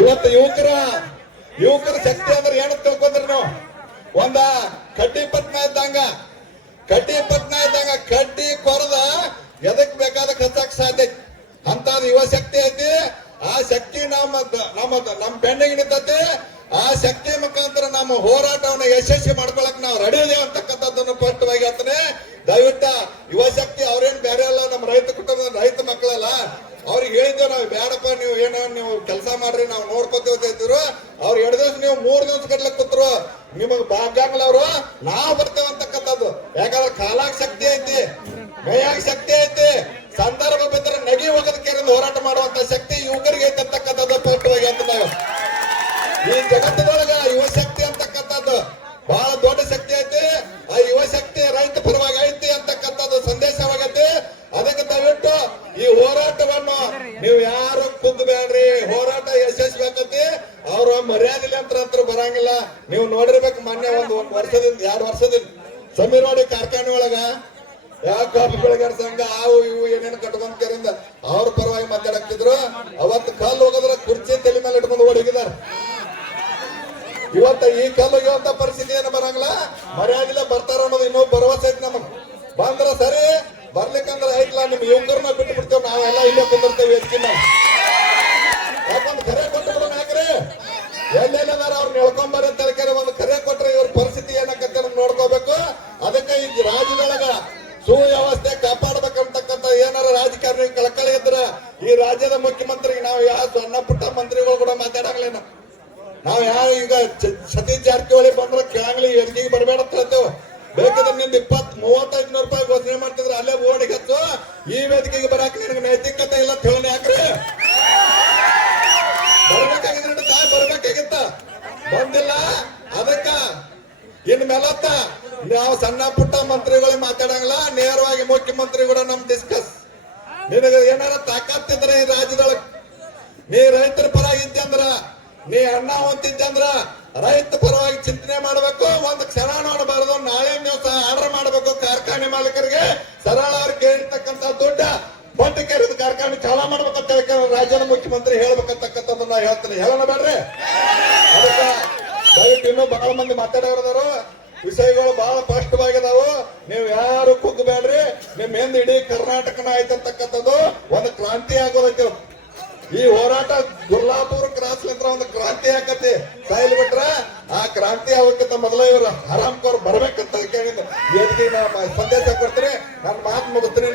ಇವತ್ತು ಯುವಕರ ಯುವಕರ ಶಕ್ತಿ ಅಂದ್ರೆ ಏನು ತಿಳ್ಕೊಂಡ್ರಿ ನಾವು? ಒಂದ, ಕಡ್ಡಿ ಪಟ್ನ ಇದ್ದಂಗ. ಕಡ್ಡಿ ಪಟ್ನ ಇದ್ದಂಗ, ಕಡ್ಡಿ ಕೊರದ ಎದಕ್ ಬೇಕಾದ ಹಚ್ಚಕ್ ಸಾಧ್ಯ ಅಂತ ಯುವ ಶಕ್ತಿ ಐತಿ. ಆ ಶಕ್ತಿ ನಮ್ಮ ನಮ್ಮ ನಮ್ಮ ಬೆನ್ನಿಗೆ ನಿಂತೈತಿ. ಆ ಶಕ್ತಿ ಮುಖಾಂತರ ನಮ್ಮ ಹೋರಾಟವನ್ನು ಯಶಸ್ವಿ ಮಾಡ್ಕೊಳಕ್ ನಾವು ರೆಡಿ ಇದೀವಿ ಅಂತಕ್ಕಂಥದ್ದನ್ನು ಸ್ಪಷ್ಟವಾಗಿ ಹೇಳ್ತಾನೆ. ದಯವಿಟ್ಟ ಯುವ ಶಕ್ತಿ ಅವ್ರೇನ್ ಬೇರೆ ಅಲ್ಲ ನಮ್ಮ ರೈತ ಕುಟುಂಬದ ರೈತ ಮಕ್ಕಳಲ್ಲ ಅವ್ರಿಗೆ ಹೇಳಿದ್ವಿ ನಾವು ಬೇಡಪ್ಪ, ನೀವು ಏನೋ ನೀವು ಕೆಲಸ ಮಾಡ್ರಿ, ನಾವು ಹೇಳ್ತಿದ್ರು. ಅವ್ರು ಎರಡು ದಿವಸ ನೀವು ಮೂರ್ ದಿವಸ ಕಟ್ಲಕ್ ಕೂತ್ರು. ನಿಮಗ್ ಭಾಗ್ಯಾಂಗಲ್ಲ ಅವರು. ನಾವು ಬರ್ತೇವೆ ಅಂತಕ್ಕಂಥದ್ದು. ಯಾಕಂದ್ರೆ ಕಾಲಾಗ್ ಶಕ್ತಿ ಐತಿ, ಮೈಯಾಗ ಶಕ್ತಿ ಐತಿ. ಸಂದರ್ಭ ಬಿದ್ದರೆ ನಗಿ ಹೋಗೋದಕ್ಕೆ ಹೋರಾಟ ಮಾಡುವಂತ ಶಕ್ತಿ ಯುವಕರಿಗೆ ಐತಿ ಅಂತಕ್ಕಂಥದ್ದು ಸ್ಪಷ್ಟವಾಗಿ ಅಂತ ನಾವು. ಈ ಜಗತ್ತದೊಳಗ ಕುಗ್ಬೇಡ್ರಿ ಹೋರಾಟ ಯಶಸ್ವಿ ಆಗತಿ ಅವ್ರ ಮರ್ಯಾದಿಲ್ಲ ಅಂತ ಅಂತ ಬರಂಗಿಲ್ಲ. ನೀವು ನೋಡಿರ್ಬೇಕು ಮೊನ್ನೆ ಒಂದು ವರ್ಷದಿಂದ, ಎರಡು ವರ್ಷದಿಂದ. ಸಮೀರ್ವಾಡಿ ಕಾರ್ಖಾನೆ ಒಳಗ ಯಾವ ಕಾಫಿ ಬೆಳೆಗಾರ ಸಂಘ ಅವು ಇವು ಏನೇನು ಕಟ್ಕೊಂಡ್ ಕರಿಂದ ಅವ್ರ ಪರವಾಗಿ ಮಾತಾಡಕ್ತಿದ್ರು ಅವತ್ತು ಕಾಲ್ ಹೋಗದ್ರ ಕುರ್ಚಿ ತಲೆ ಮೇಲೆ ಇಟ್ಕೊಂಡು ಓಡಿಗಿದಾರ ಇವತ್ತ ಈ ಕಲ್ಲು ಇವತ್ತ ಪರಿಸ್ಥಿತಿ ಏನು ಬರಂಗಿಲ್ಲ. ಮರ್ಯಾದಿಲ್ಲ ಬರ್ತಾರ ಅನ್ನೋದು ಇನ್ನೂ ಭರವಸೆ ಐತಿ ನಮಗ್. ಬಂದ್ರ ಸರಿ, ಬರ್ಲಿಕ್ಕಂದ್ರ ಐತ್ಲ, ನಿಮ್ ಯುವಕರನ್ನ ಬಿಟ್ಟು ಬಿಡ್ತೇವೆ ನಾವೆಲ್ಲ ಇಲ್ಲೇ ಕುಂದಿರ್ತೇವೆ ಹೆಚ್ಚಿನ. ಅವ್ರನ್ನ ಅಂತ ತಲಕೆರೆ ಒಂದು ಕರೆ ಕೊಟ್ರೆ ಇವ್ರ ಪರಿಸ್ಥಿತಿ ಏನಕ್ಕಂತ ನೋಡ್ಕೋಬೇಕು. ಅದಕ್ಕೆ ಈ ರಾಜ್ಯದೊಳಗ ಸುವ್ಯವಸ್ಥೆ ಕಾಪಾಡ್ಬೇಕಂತಕ್ಕಂತ ಏನಾರ ರಾಜಕಾರಣಿ ಕಳಕಳಿ ಇದ್ರ ಈ ರಾಜ್ಯದ ಮುಖ್ಯಮಂತ್ರಿಗೆ ನಾವು ಯಾವ ಸಣ್ಣ ಪುಟ್ಟ ಮಂತ್ರಿಗಳು ಕೂಡ ಮಾತಾಡಂಗಿಲ್ಲ ನಾವ್ ಯಾವ ಈಗ ಸತೀಶ್ ಜಾರಕಿಹೊಳಿ ಬಂದ್ರೆ ಕೇಳಂಗ್ಲಿ ಎಲ್ಗಿಗೆ ಬರಬೇಡ ಅಂತ ಹೇಳ್ತೇವೆ. ಬೇಕಾದ್ರೆ ಇಪ್ಪತ್ ಮೂವತ್ತೈದು ನೂರು ರೂಪಾಯಿ ಘೋಷಣೆ ಮಾಡ್ತಿದ್ರೆ ಅಲ್ಲೇ ಓಡಿಗೆ ಹತ್ತು ಈ ವೇದಿಕೆಗೆ ಬರಾಕ ನಿನಗೆ ನೈತಿಕತೆ ಇಲ್ಲ ಅಂತ ಹೇಳಿ ಯಾಕ್ರಿ? ಬರ್ಬೇಕಾಗಿದ್ರೆ ತಾಯಿ ಬರ್ಬೇಕಾಗಿತ್ತ. ಬಂದಿಲ್ಲ. ಅದಕ್ಕ ಇನ್ ಮೇಲತ್ತ ನಾವು ಸಣ್ಣ ಪುಟ್ಟ ಮಂತ್ರಿಗಳಿಗೆ ಮಾತಾಡಂಗಿಲ್ಲ, ನೇರವಾಗಿ ಮುಖ್ಯಮಂತ್ರಿ ಕೂಡ ನಮ್ ಡಿಸ್ಕಸ್ ನಿನಗೆ ಏನಾರ ತಾಕತ್ತಿದ್ರೆ ಈ ರಾಜ್ಯದೊಳಗೆ. ನೀ ರೈತರ ಪರ ಇದ್ದಂದ್ರ ನೀ ಅಣ್ಣ ಹೊಂತಿದ್ದಂದ್ರ ರೈತ ಪರವಾಗಿ ಚಿಂತನೆ ಮಾಡಬೇಕು, ಒಂದು ಕ್ಷಣ ನೋಡಬಾರದು, ನಾಳೆ ನೀವು ಸಹ ಆರ್ಡರ್ ಮಾಡಬೇಕು ಕಾರ್ಖಾನೆ ಮಾಲೀಕರಿಗೆ, ಸರಳ ಅವ್ರಿಗೆ ಕೇಳಿರ್ತಕ್ಕಂತ ದುಡ್ಡ ಬಂಟ ಕೆರೆದ ಕಾರ್ಖಾನೆ ಚಾಲ ಮಾಡ್ಬೇಕು ಅಂತ ಹೇಳ್ಕೊಂಡು ರಾಜ್ಯದ ಮುಖ್ಯಮಂತ್ರಿ ಹೇಳ್ಬೇಕಂತಕ್ಕಂಥದ್ದು ನಾ ಹೇಳ್ತೇನೆ. ಹೇಳೋಣ ಬೇಡ್ರಿ? ಅದಕ್ಕೆ ದಯವಿಟ್ಟು ಇನ್ನೂ ಬಹಳ ಮಂದಿ ಮಾತಾಡೋರದಾರು ವಿಷಯಗಳು ಬಹಳ ಸ್ಪಷ್ಟವಾಗಿದಾವು. ನೀವು ಯಾರು ಕುಗ್ಬೇಡ್ರಿ? ನಿಮ್ ಹಿಂದ್ ಇಡೀ ಕರ್ನಾಟಕನ ಆಯ್ತಂತಕ್ಕಂಥದ್ದು ಒಂದು ಕ್ರಾಂತಿ ಆಗೋದಕ್ಕೆ ಈ ಹೋರಾಟ ಗುರ್ಲಾಪುರ ಕ್ರಾಸ್ ನಂತರ ಒಂದು ಕ್ರಾಂತಿ ಆಕತಿ. ಸಾಯಿಲ್ ಬಿಟ್ರ, ಆ ಕ್ರಾಂತಿ ಆಗಕ್ಕಿಂತ ಮೊದಲ ಇವರು ಹರಾಮ್ಕೋರ್ ಬರ್ಬೇಕಂತ ಕೇಳಿದ ಸಂದೇಶ ಕೊಡ್ತೀನಿ. ನನ್ನ ಮಾತು ಮುಗಿಸ್ತೀನಿ.